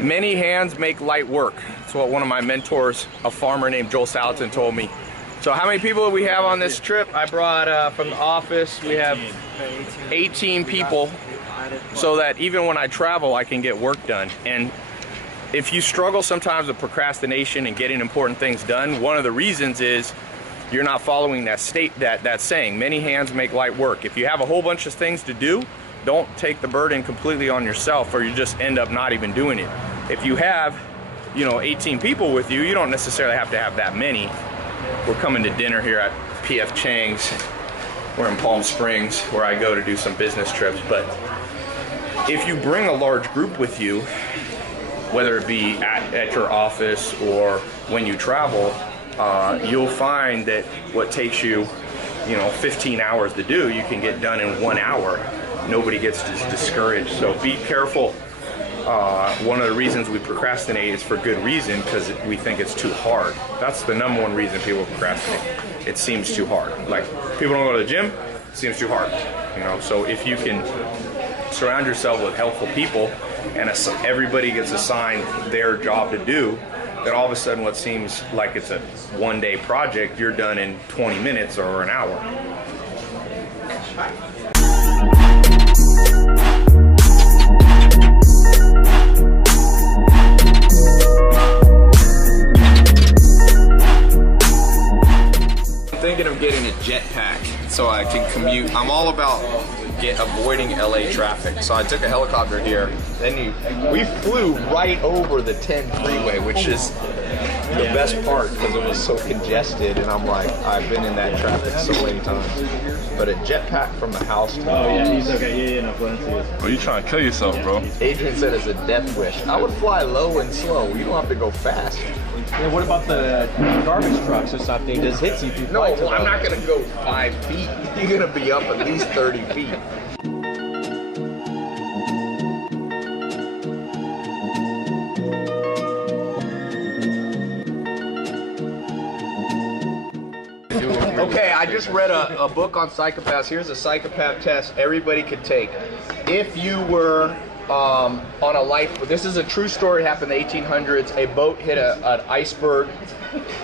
Many hands make light work. That's what one of my mentors, a farmer named Joel Salatin, told me. So how many people do we have on this trip? I brought from the office, we have 18 people, so that even when I travel, I can get work done. And if you struggle sometimes with procrastination and getting important things done, one of the reasons is you're not following that saying, many hands make light work. If you have a whole bunch of things to do, don't take the burden completely on yourself, or you just end up not even doing it. If you have, 18 people with you, you don't necessarily have to have that many. We're coming to dinner here at PF Chang's. We're in Palm Springs, where I go to do some business trips. But if you bring a large group with you, whether it be at your office or when you travel, you'll find that what takes you, 15 hours to do, you can get done in 1 hour. Nobody gets discouraged. So be careful. One of the reasons we procrastinate is for good reason, because we think it's too hard. That's the number one reason people procrastinate. It seems too hard. Like, people don't go to the gym, it seems too hard. So if you can surround yourself with helpful people and everybody gets assigned their job to do, then all of a sudden what seems like it's a one-day project, you're done in 20 minutes or an hour. Thinking of getting a jetpack so I can commute. I'm all about avoiding LA traffic. So I took a helicopter here. Then we flew right over the 10 freeway, which is the best part because it was so congested. And I'm like, I've been in that traffic so many times. But a jetpack from the house to Oh, you trying to kill yourself, bro? Adrian said it's a death wish. I would fly low and slow. You don't have to go fast. Yeah, what about the garbage trucks or something? Just hits you. No, I'm not gonna go 5 feet. You're gonna be up at least 30 feet. Okay, I just read a book on psychopaths. Here's a psychopath test everybody could take. If you were on a life, this is a true story, happened in the 1800s. A boat hit an iceberg.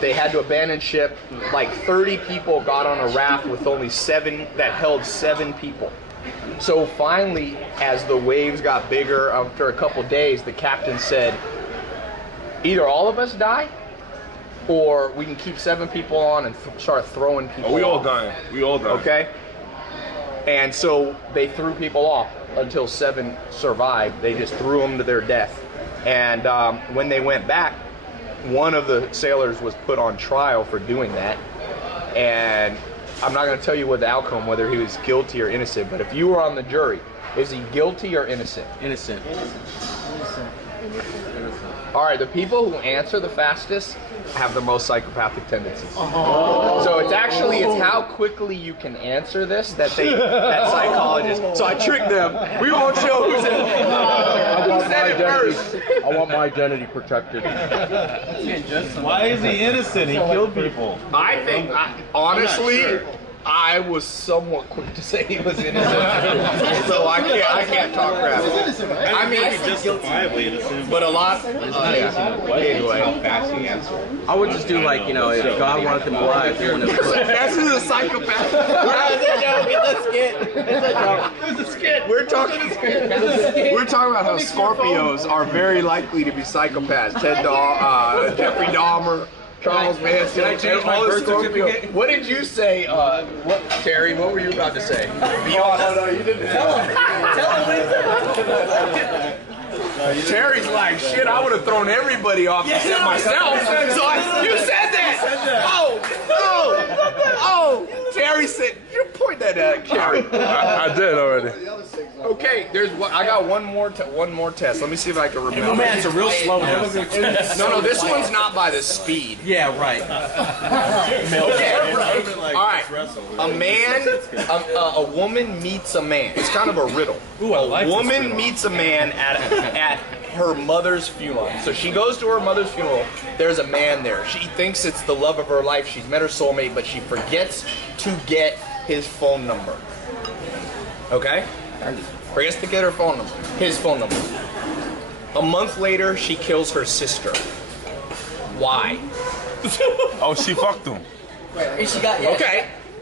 They had to abandon ship. Like 30 people got on a raft with only 7, that held 7 people. So finally, as the waves got bigger, after a couple days, the captain said, either all of us die, or we can keep 7 people on and start throwing people we all off. dying. We all dying. Okay? And so they threw people off until 7 survived. They just threw them to their death. And when they went back, one of the sailors was put on trial for doing that. And I'm not going to tell you what the outcome, whether he was guilty or innocent, but if you were on the jury, is he guilty or innocent? Innocent. All right, the people who answer the fastest have the most psychopathic tendencies. So it's how quickly you can answer this that psychologists. So I tricked them. We won't show who said it first. I want my identity protected. Why is he innocent? He killed people. I think, honestly, I was somewhat quick to say he was innocent, so I can't talk crap. I mean, justifiably innocent. but a lot. Anyway, how fast he answered. I would just do like, if God wanted them alive, he wouldn't have put. This is a psychopath. We're talking about how Scorpios are very likely to be psychopaths. Jeffrey Dahmer, Charles Manson. Did I change my birth certificate? What did you say? Terry, what were you about to say? Be honest. No, you didn't. Tell him what he said. Terry's like, shit, I would have thrown everybody off except myself. So you said that. Oh, Terry said, you point that at Terry. I did already. Okay, I got one more test. Let me see if I can remember. Oh man, it's a real slow one. No, this one's not by the speed. Yeah, right. Okay. All right. A woman meets a man. It's kind of a riddle. A woman meets a man at her mother's funeral. So she goes to her mother's funeral. There's a man there. She thinks it's the love of her life. She's met her soulmate, but she forgets to get his phone number. Okay? Forgets to get her phone number. His phone number. A month later, she kills her sister. Why? Oh, she fucked him. And she got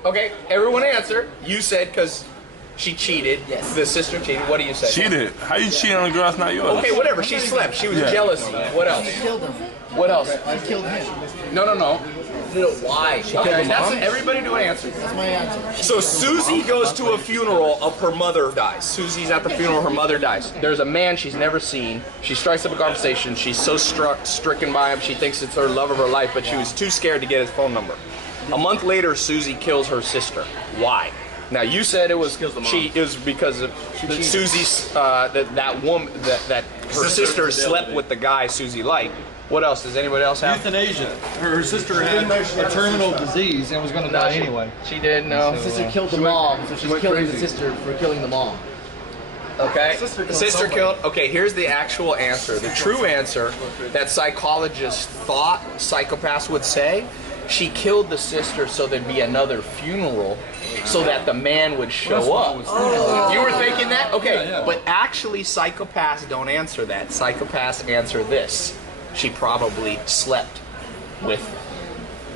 Okay, everyone answer. You said because she cheated. Yes. The sister cheated. What do you say? Cheated. How you cheat on a girl that's not yours? Okay, whatever. She slept. She was jealousy. What else? killed him. What else? I killed him. No. Why? She killed Okay, him. that's everybody do an answer. That's my answer. So Susie goes to a funeral of her mother dies. Susie's at the funeral, her mother dies. There's a man she's never seen. She strikes up a conversation. She's so stricken by him, she thinks it's her love of her life, but she was too scared to get his phone number. A month later, Susie kills her sister. Why? Now you said it was it was because of Susie's that woman that her sister slept with the guy Susie liked. What else? Does anybody else have? Euthanasia. Her sister had a terminal disease and was going to die anyway. She didn't know. The sister killed the mom, so she's killing the sister for killing the mom. Okay. The sister killed. Okay, here's the actual answer. The true answer that psychologists thought psychopaths would say. She killed the sister so there'd be another funeral so that the man would show up. You were thinking that? Okay, but actually psychopaths don't answer that. Psychopaths answer this. She probably slept with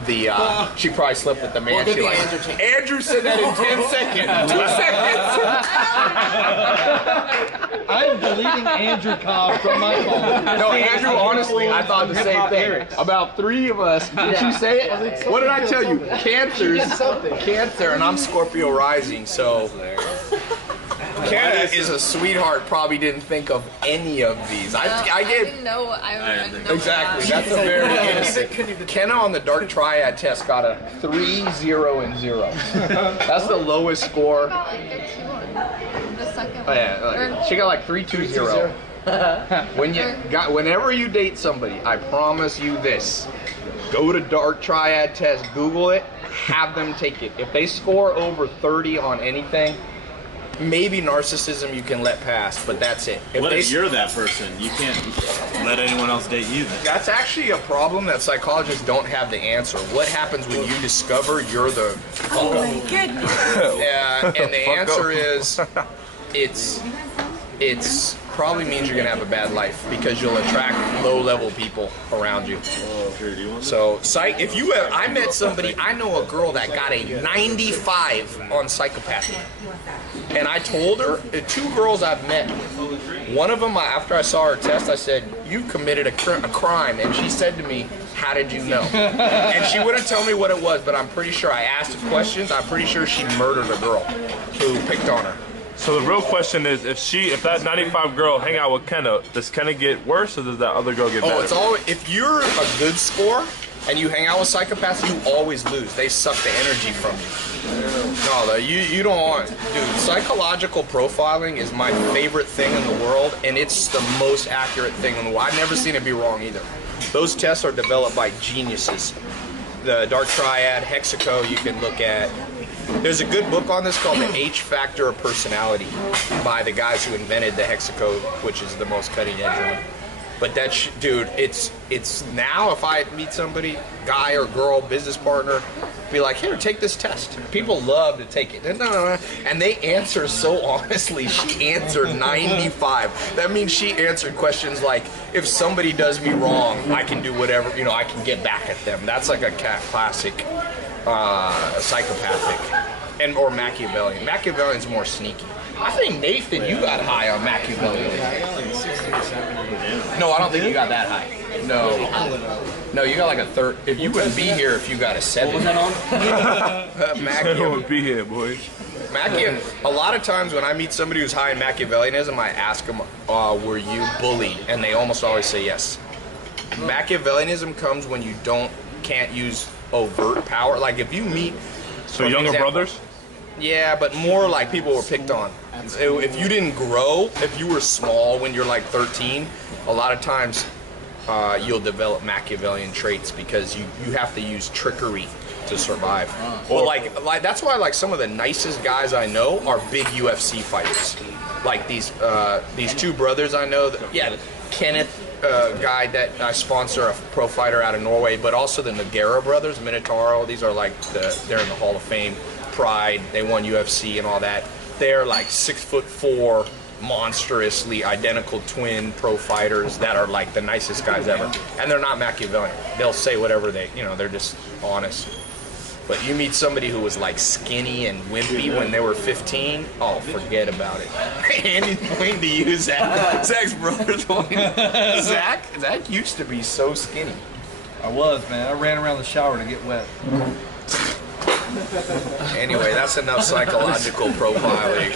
the, she probably slept with the man she liked. Andrew said that in 10 seconds. 2 seconds. I'm deleting Andrew Cobb from my phone. No, Andrew, honestly, I thought the same thing. About 3 of us. Did you say it? What did I tell you? Cancer, and I'm Scorpio rising, so. Canada is a sweetheart, probably didn't think of any of these. I didn't know. I know exactly. That's a very innocent. Kenna on the dark triad test got a 3, 0, and 0. That's the lowest score. I got like a 2 on the second one. Oh, yeah, she got like 3, 2, 0. Whenever you date somebody, I promise you this: go to dark triad test, Google it, have them take it. If they score over 30 on anything. Maybe narcissism you can let pass, but that's it. What if you're that person? You can't let anyone else date you then. That's actually a problem that psychologists don't have the answer. What happens when you discover you're the fuck up? Oh my goodness. And the answer is, it's probably means you're gonna have a bad life because you'll attract low-level people around you. So, if you have, I met somebody, I know a girl that got a 95 on psychopathy. And I told her, 2 girls I've met, one of them, after I saw her test, I said, you committed a crime. And she said to me, how did you know? And she wouldn't tell me what it was, but I'm pretty sure I asked her questions. I'm pretty sure she murdered a girl who picked on her. So the real question is, if that 95 girl hang out with Kenna, does Kenna get worse or does that other girl get better? Oh, it's always, if you're a good score and you hang out with psychopaths, you always lose. They suck the energy from you. No, you don't want, dude, psychological profiling is my favorite thing in the world, and it's the most accurate thing in the world. I've never seen it be wrong either. Those tests are developed by geniuses. The Dark Triad, Hexaco, you can look at. There's a good book on this called The H Factor of Personality by the guys who invented the Hexaco, which is the most cutting edge one. But dude, it's now if I meet somebody, guy or girl, business partner, be like, here, take this test. People love to take it. And they answer so honestly. She answered 95. That means she answered questions like, if somebody does me wrong, I can do whatever, I can get back at them. That's like a classic psychopathic or Machiavellian. Machiavellian's more sneaky. I think, Nathan, you got high on Machiavellian. I got like 60 or 70. No, I don't think you got that high. No, you got like a third. If you wouldn't be here if you got a 7. What was that on? Machiavellian would be here, boy. A lot of times when I meet somebody who's high in Machiavellianism, I ask them, were you bullied? And they almost always say yes. Machiavellianism comes when you can't use overt power. Like if you meet... So younger brothers? Yeah, but more like people were picked on. If you didn't grow, if you were small when you're like 13, a lot of times you'll develop Machiavellian traits because you have to use trickery to survive. Well, like that's why like some of the nicest guys I know are big UFC fighters. Like these 2 brothers I know. Kenneth, guy that I sponsor, a pro fighter out of Norway, but also the Nogueira brothers, Minotauro. These are like they're in the Hall of Fame. Pride, they won UFC and all that. They're like 6'4", monstrously identical twin pro fighters that are like the nicest guys ever, and they're not Machiavellian. They'll say whatever they, they're just honest. But you meet somebody who was like skinny and wimpy when they were 15, oh, forget about it. Andy's pointing to you, Zach. Zach's brother's pointing. Zach used to be so skinny. I was, man. I ran around the shower to get wet. Anyway, that's enough psychological profiling.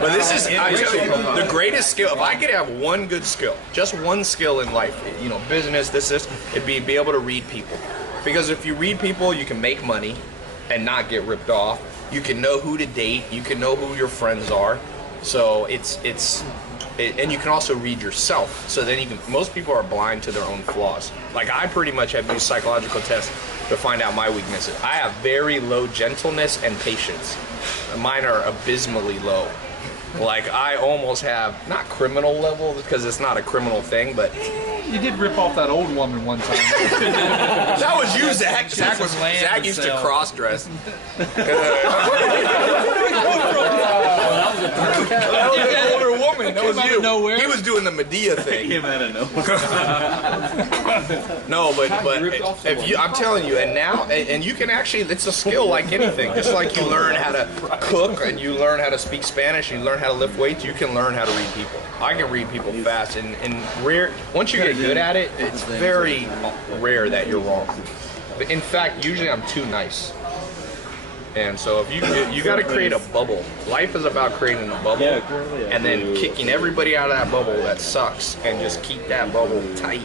But this is, I tell you, the greatest skill. If I could have one good skill, just one skill in life, business, this, it'd be able to read people. Because if you read people, you can make money and not get ripped off. You can know who to date. You can know who your friends are. So and you can also read yourself. So then most people are blind to their own flaws. Like I pretty much have used psychological tests to find out my weaknesses. I have very low gentleness and patience. Mine are abysmally low. Like I almost have, not criminal level because it's not a criminal thing, but You did rip off that old woman one time. that was you, Zach. Zach used to cross dress. That was an older woman. That was you. He was doing the Medea thing. Came out of nowhere. No, but if you, I'm telling you, and now, and you can actually, it's a skill like anything. Just like you learn how to cook and you learn how to speak Spanish and you learn how to lift weights, you can learn how to read people. I can read people fast, and rare. Once you get good at it, it's very rare that you're wrong. But in fact, usually I'm too nice. And so if you got to create a bubble. Life is about creating a bubble and then kicking everybody out of that bubble that sucks and just keep that bubble tight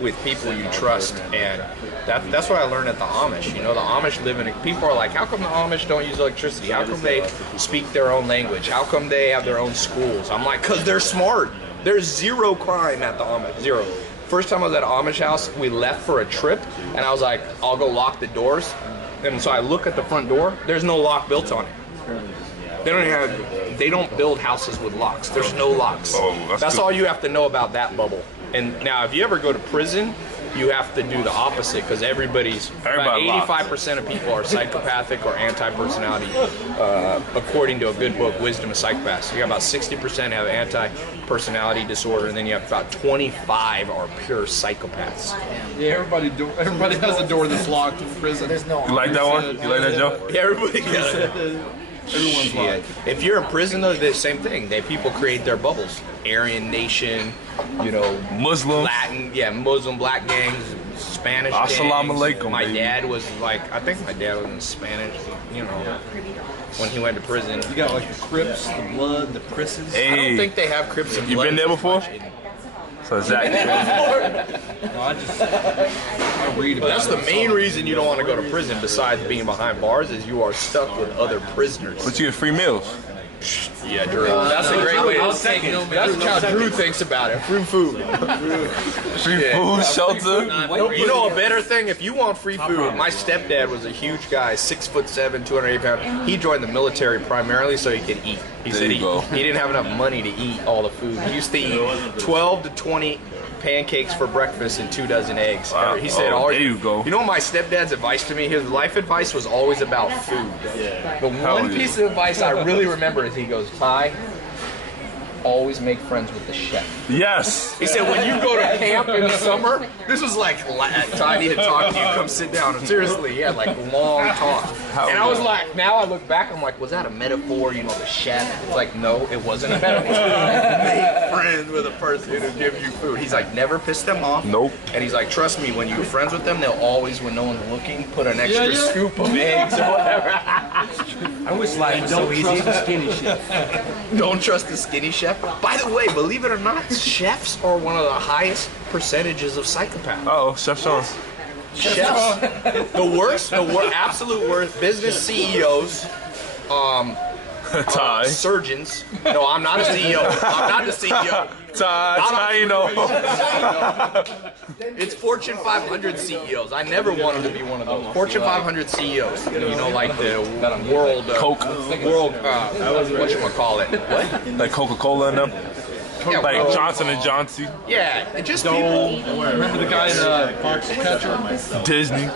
with people you trust. And that's what I learned at the Amish. The Amish live in people are like, how come the Amish don't use electricity? How come they speak their own language? How come they have their own schools? I'm like, because they're smart. There's zero crime at the Amish. Zero. First time I was at an Amish house, we left for a trip, and I was like, I'll go lock the doors. And so I look at the front door. There's no lock built on it. They don't build houses with locks. There's no locks. That's all you have to know about that bubble. And now, if you ever go to prison, you have to do the opposite because about 85% of people are psychopathic or anti-personality, according to a good book, Wisdom of Psychopaths. You got about 60% have anti-personality disorder, and then you have about 25 are pure psychopaths. Yeah, everybody has a door that's locked in prison. There's no. You like that one? You like that joke? Yeah, everybody got it. Everyone's locked. If you're in prison, though, the same thing. People create their bubbles. Aryan Nation, Muslim, Latin, Muslim, black gangs, Spanish Assalamu gangs. alaikum, My baby. dad was like, I think my dad was in Spanish, when he went to prison. You got like the Crips, the Blood, the Prisses. I don't Hey, think they have Crips and you Bloods been there as before? much. So Zach, No, I read But about that's it. the main reason you don't want to go to prison, besides being behind bars, is you are stuck with other prisoners. but you get free meals. Yeah, Drew. That's a great way. That's how Drew thinks about it. Free food. Free food, shelter. You know a better thing? If you want free food, my stepdad was a huge guy, 6'7", 280 pounds. He joined the military primarily so he could eat. He There said you go. he didn't have enough money to eat all the food. He used to eat 12 to 20 pancakes for breakfast and 2 dozen eggs. Wow. He said, Oh, there you go. You know what my stepdad's advice to me? His life advice was always about food. But one yeah. piece of advice I really remember is he goes, Ty, always make friends with the chef. Yes. He said, when you go to camp in the summer, this was like, Ty, I need to talk to you, come sit down. And seriously, he had like long talks. And I was like, now I look back, I'm like, was that a metaphor, the chef? It's like, no, it wasn't a metaphor. Make friends with a person who gives you food. He's like, never piss them off. Nope. And he's like, trust me, when you're friends with them, they'll always, when no one's looking, put an extra scoop of eggs or whatever. I wish life was so easy. Skinny shit. Don't trust the skinny chef. By the way, believe it or not, chefs are one of the highest percentages of psychopaths. Oh, Chef Sean. Chefs. The worst, absolute worst. Business CEOs, Ty. surgeons. No, I'm not a CEO. I'm not the CEO. Ty, you know. It's Fortune 500 CEOs. I never wanted to be one of those. Fortune 500 CEOs. Like the world, whatchamacallit. What? Like Coca-Cola and them. Yeah, Like Johnson and Johnson. Yeah, just people. Remember the guy in Foxcatcher? Disney.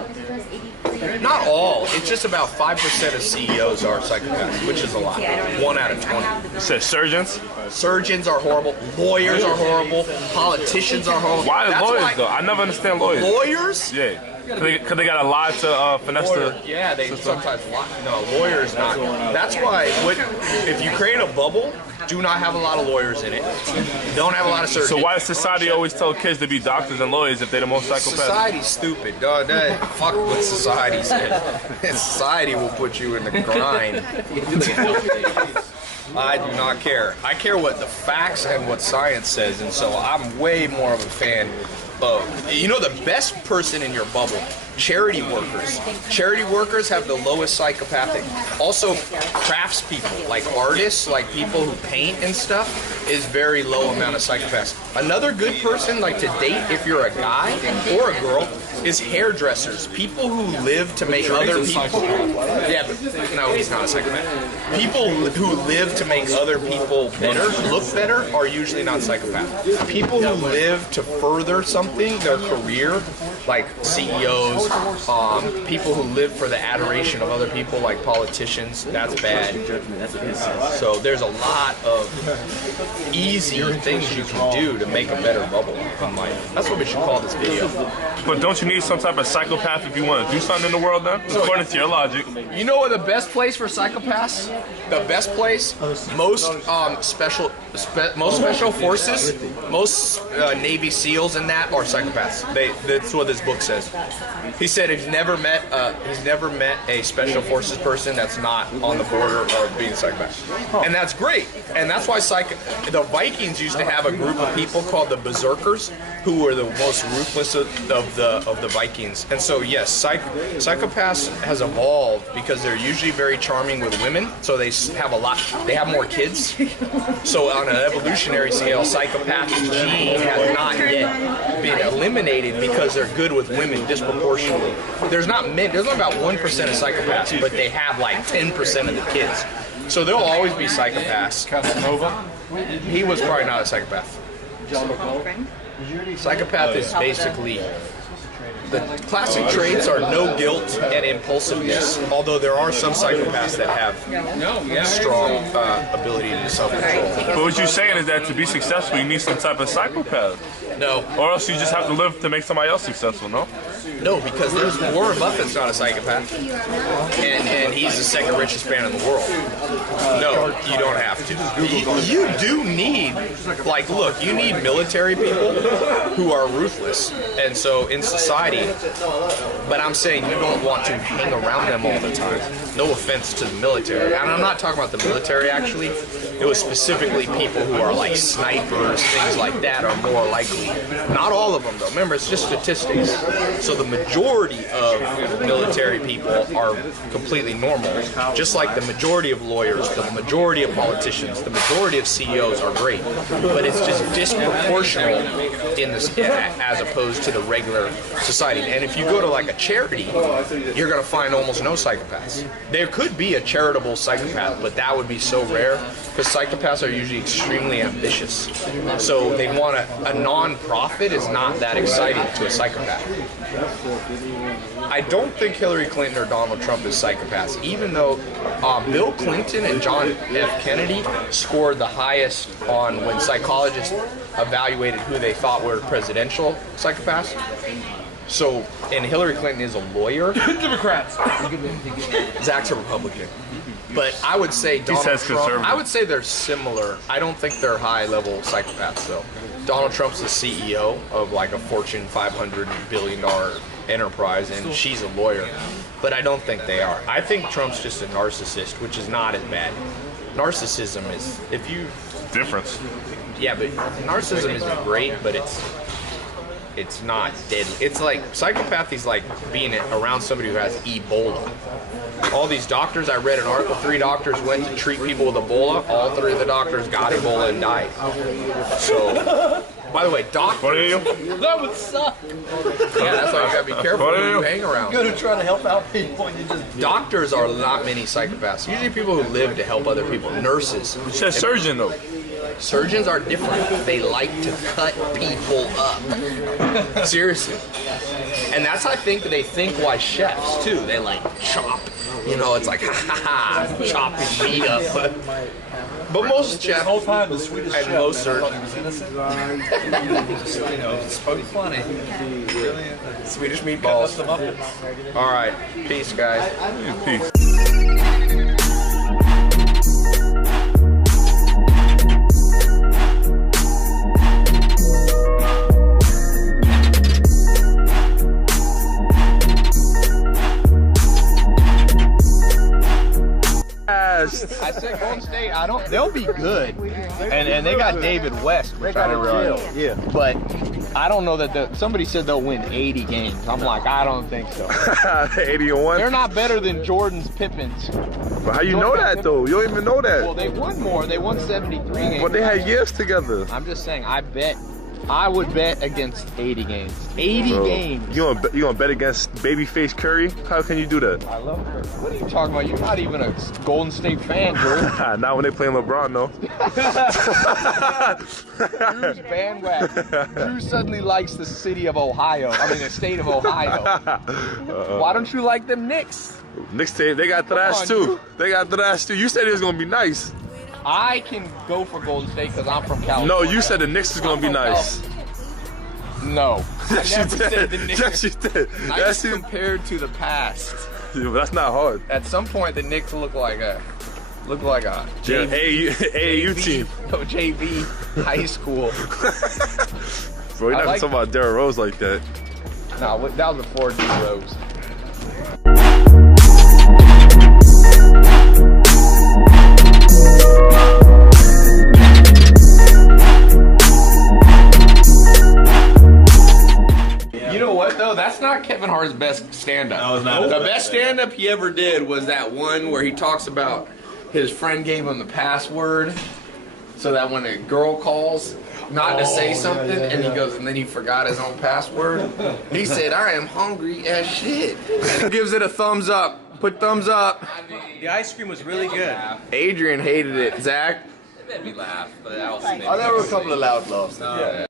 Not all. It's just about 5% of CEOs are psychopaths, which is a lot. 1 out of 20. You said surgeons? Surgeons are horrible. Lawyers are horrible. Politicians are horrible. Why That's lawyers though? I never understand lawyers. Lawyers? Yeah. Cause they got to lie to finesse the. Yeah, they sometimes lie. No, lawyers not. That's why if you create a bubble, do not have a lot of lawyers in it. Don't have a lot of surgeons. So why does society always tell kids to be doctors and lawyers if they're the most psychopaths? Society's stupid, dog. Fuck what society says. Society will put you in the grind. I do not care. I care what the facts and what science says, and so I'm way more of a fan of, you know, the best person in your bubble, charity workers. Charity workers have the lowest psychopathic. Also, craftspeople, like artists, like people who paint and stuff, is very low amount of psychopaths. Another good person, like to date if you're a guy or a girl, is hairdressers. People who live to make other people. Yeah, but no, he's not a psychopath. People who live to make other people better, look better, are usually not psychopaths. People who live to further something, their career, like CEOs, people who live for the adoration of other people, like politicians, that's bad. So there's a lot of easy things you can do to make a better bubble in life. That's what we should call this video. But don't you need some type of psychopath if you want to do something in the world then? According to your logic. You know what the best place for psychopaths? The best place? Most special forces, most Navy SEALs and that are psychopaths. That's what this book says. He said he's never met a special forces person that's not on the border of being a psychopath, and that's great. And that's why the Vikings used to have a group of people called the Berserkers, who were the most ruthless of the Vikings. And so yes, psychopaths has evolved because they're usually very charming with women, so they have more kids. So on an evolutionary scale, psychopathic gene has not yet been eliminated because they're good with women disproportionately. There's not about 1% of psychopaths, but they have like 10% of the kids. So there'll always be psychopaths. Casanova? He was probably not a psychopath. Psychopath is basically, the classic traits are no guilt and impulsiveness, although there are some psychopaths that have strong ability to self-control. But what you're saying is that to be successful, you need some type of psychopath. No. Or else you just have to live to make somebody else successful, no? No, because Warren Buffett's not a psychopath, and he's the second richest man in the world. No, you don't have to. You do need, like, look, you need military people who are ruthless, and so in society, but I'm saying you don't want to hang around them all the time. No offense to the military, and I'm not talking about the military actually. It was specifically people who are like snipers, things like that are more likely. Not all of them though, remember it's just statistics. So the majority of military people are completely normal, just like the majority of lawyers, the majority of politicians, the majority of CEOs are great, but it's just disproportional in this as opposed to the regular society. And if you go to like a charity, you're going to find almost no psychopaths. There could be a charitable psychopath, but that would be so rare because psychopaths are usually extremely ambitious. So they want a non-profit is not that exciting to a psychopath. I don't think Hillary Clinton or Donald Trump is psychopaths, even though Bill Clinton and John F. Kennedy scored the highest on when psychologists evaluated who they thought were presidential psychopaths. So, and Hillary Clinton is a lawyer. Democrats. Zach's a Republican. But I would say Donald Trump, I would say they're similar. I don't think they're high-level psychopaths, though. Donald Trump's the CEO of like a Fortune 500 billion dollar enterprise, and she's a lawyer. But I don't think they are. I think Trump's just a narcissist, which is not as bad. Narcissism is, if you... Difference. Yeah, but narcissism isn't great, but it's not deadly. It's like, psychopathy is like being around somebody who has Ebola. All these doctors, I read an article, 3 doctors went to treat people with Ebola. All 3 of the doctors got Ebola and died. So, by the way, doctors... What are you? That would suck. Yeah, that's why you gotta be careful who you hang around. You're gonna try to help out people and you just... Doctors are not many psychopaths. Usually people who live to help other people. Nurses. You said surgeon, though. Surgeons are different. They like to cut people up. Seriously. And that's, I think, they think why chefs, too. They like chop. You know, it's like, ha ha ha, chopping meat up. But most chefs, The whole time, the Swedish and chef, most man, I thought surgeons. he was innocent. You know, spoke funny. Really? Swedish meatballs. All right. Peace, guys. Peace. I said Golden State, they'll be good. And they got David West, which I didn't realize. Yeah. But I don't know that somebody said they'll win 80 games. I'm like, I don't think so. 80-1? They're not better than Jordan's Pippins. But how you know that though? You don't even know that. Well, they won more. They won 73 games. But they had years together. I'm just saying, I would bet against 80 games. 80 games. You gonna bet against babyface Curry? How can you do that? I love her. What are you talking about? You're not even a Golden State fan, Drew. Not when they playing LeBron, though. Drew's bandwagon. Drew suddenly likes the city of Ohio. I mean, the state of Ohio. Why don't you like them Knicks? Knicks, they got thrash too. They got thrash too. You said it was gonna be nice. I can go for Golden State because I'm from California. No, you said the Knicks is gonna be nice. No, Yes, I never you did. said the Knicks. Yes, you did. Nice compared to the past. Yeah, but that's not hard. At some point, the Knicks look like a Yeah, AAU team. No, JV high school. Bro, you're not gonna talk about Derrick Rose like that. No, that was before D Rose. You know what though? That's not Kevin Hart's best stand-up. No, it's not. The best stand-up he ever did was that one where he talks about his friend gave him the password so that when a girl calls, not to say something, and he goes, and then he forgot his own password. He said, "I am hungry as shit." And he gives it a thumbs up. Put thumbs up. The ice cream was really good. Adrian hated it. Zach? It made me laugh, but I also made Oh, there were a couple of loud laughs.